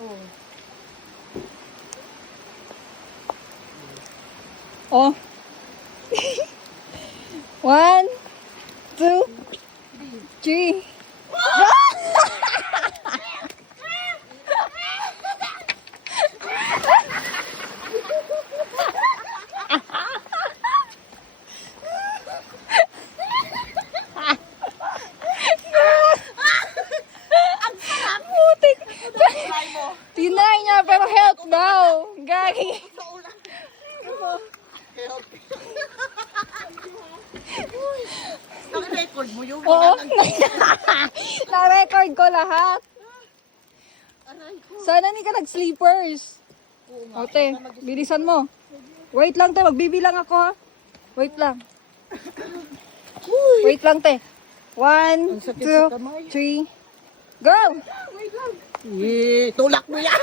Oh. 1, 2, 3. Putik. Tinay niya pero help daw. Gagi. Naka-record mo yung Oo. Na-record ko lahat. Sana hindi ka nag-sleepers. Ote, bilisan mo. Wait lang te, magbibilang ako ha. Wait lang. Wait lang te. 1, 2, 3. Go! tulak mo yan.